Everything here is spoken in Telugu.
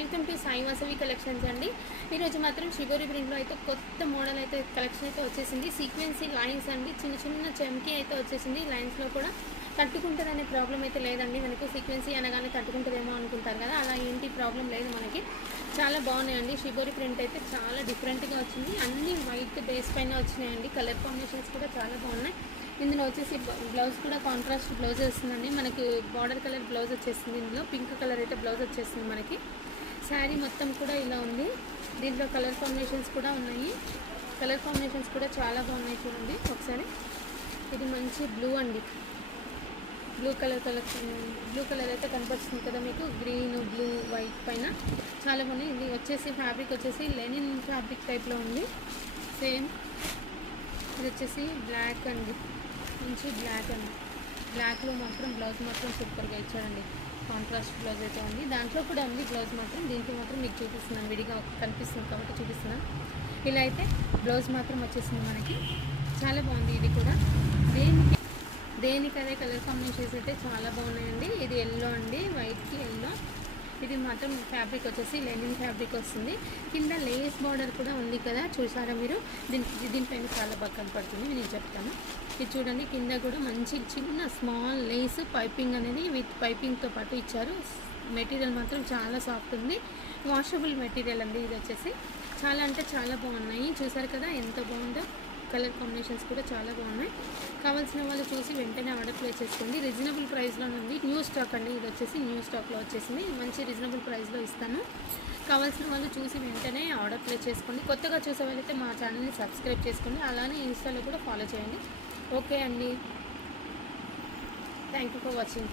Welcome to Sai Vasavi collections అండి. ఈరోజు మాత్రం షిబోరి ప్రింట్లో అయితే కొత్త మోడల్ అయితే కలెక్షన్ అయితే వచ్చేసింది. సీక్వెన్సీ లైన్స్ అండి, చిన్న చిన్న చెమ్కి అయితే వచ్చేసింది. లైన్స్లో కూడా తట్టుకుంటుంది అనే ప్రాబ్లం అయితే లేదండి. మనకు సీక్వెన్సీ అనగానే తట్టుకుంటుందేమో అనుకుంటారు కదా, అలా ఏంటి ప్రాబ్లం లేదు మనకి. చాలా బాగున్నాయండి. షిబోరి ప్రింట్ అయితే చాలా డిఫరెంట్గా వచ్చింది. అన్ని వైట్ బేస్ పైన వచ్చినాయండి. కలర్ కాంబినేషన్స్ కూడా చాలా బాగున్నాయి. ఇందులో వచ్చేసి బ్లౌజ్ కూడా కాంట్రాస్ట్ బ్లౌజ్ వస్తుందండి. మనకి బార్డర్ కలర్ బ్లౌజ్ వచ్చేస్తుంది. ఇందులో పింక్ కలర్ అయితే బ్లౌజ్ వచ్చేస్తుంది మనకి. శారీ మొత్తం కూడా ఇలా ఉంది. దీంట్లో కలర్ కాంబినేషన్స్ కూడా ఉన్నాయి. కలర్ కాంబినేషన్స్ కూడా చాలా బాగున్నాయి. చూడండి ఒకసారి. ఇది మంచి బ్లూ అండి. బ్లూ కలర్ అయితే కనిపిస్తుంది కదా మీకు. గ్రీన్, బ్లూ, వైట్ పైన చాలా బాగున్నాయి. ఇది వచ్చేసి ఫ్యాబ్రిక్ వచ్చేసి లెనిన్ ఫ్యాబ్రిక్ టైప్లో ఉంది సేమ్. ఇది వచ్చేసి బ్లాక్ అండి, మంచి బ్లాక్ అండి. బ్లాక్లో మాత్రం బ్లౌజ్ మాత్రం సూపర్గా ఇచ్చాడండి. కాంట్రాస్ట్ బ్లౌజ్ అయితే ఉంది. దాంట్లో కూడా ఉంది బ్లౌజ్ మాత్రం. దీంట్లో మాత్రం మీకు చూపిస్తున్నాను, విడిగా కనిపిస్తుంది కాబట్టి చూపిస్తున్నాను. ఇలా అయితే బ్లౌజ్ మాత్రం వచ్చేసింది మనకి. చాలా బాగుంది. ఇది కూడా దేనికదే కలర్ కాంబినేషన్స్ అయితే చాలా బాగున్నాయండి. ఇది ఎల్లో అండి, వైట్కి ఎల్లో. ఇది మాత్రం ఫ్యాబ్రిక్ వచ్చేసి లెనిన్ ఫ్యాబ్రిక్ వస్తుంది. కింద లేస్ బార్డర్ కూడా ఉంది కదా, చూసారా మీరు. దీనిపైన చాలా బాగా కనపడుతుంది, నేను చెప్తాను. ఇది చూడండి, కింద కూడా మంచి చిన్న స్మాల్ లేస్ పైపింగ్ అనేది విత్ పైపింగ్తో పాటు ఇచ్చారు. మెటీరియల్ మాత్రం చాలా సాఫ్ట్ ఉంది. వాషబుల్ మెటీరియల్ అండి. ఇది వచ్చేసి చాలా అంటే చాలా బాగున్నాయి. చూసారు కదా ఎంత బాగుందో. కలర్ కాంబినేషన్స్ కూడా చాలా బాగున్నాయి. కావాల్సిన వాళ్ళు చూసి వెంటనే ఆర్డర్ ప్లేస్ చేసుకోండి. రీజనబుల్ ప్రైస్లో ఉంది. న్యూ స్టాక్ అండి. ఇది వచ్చేసి న్యూ స్టాక్లో వచ్చేసింది. మంచి రీజనబుల్ ప్రైస్లో ఇస్తాను. కావాల్సిన వాళ్ళు చూసి వెంటనే ఆర్డర్ ప్లేస్ చేసుకోండి. కొత్తగా చూసే వాళ్ళైతే మా ఛానల్ని సబ్స్క్రైబ్ చేసుకోండి. అలానే ఇన్స్టాలో కూడా ఫాలో చేయండి. ఓకే అండి, థ్యాంక్ యూ ఫర్ వాచింగ్.